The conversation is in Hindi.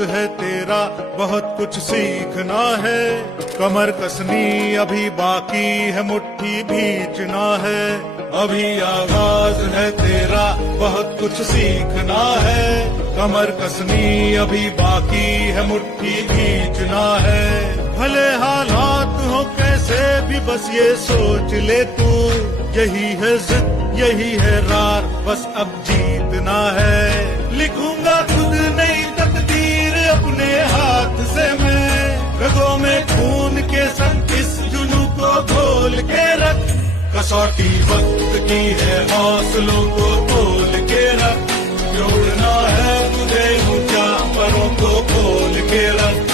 है तेरा, बहुत कुछ सीखना है। कमर कसनी अभी बाकी है, मुट्ठी भींचना है। अभी आगाज है तेरा, बहुत कुछ सीखना है। कमर कसनी अभी बाकी है, मुट्ठी भींचना है। भले हालात हो कैसे भी, बस ये सोच ले तू, यही है जिद यही है रार, बस अब जीतना है। लिखूंगा खुद नई तकदीर अपने हाथ से मैं, रगों में खून के संग इस जुनू को घोल के रख। कसौटी वक्त की है, हौसलों को तोल के रख। जोड़ना है तुझे ऊंचा, परों को खोल के रख।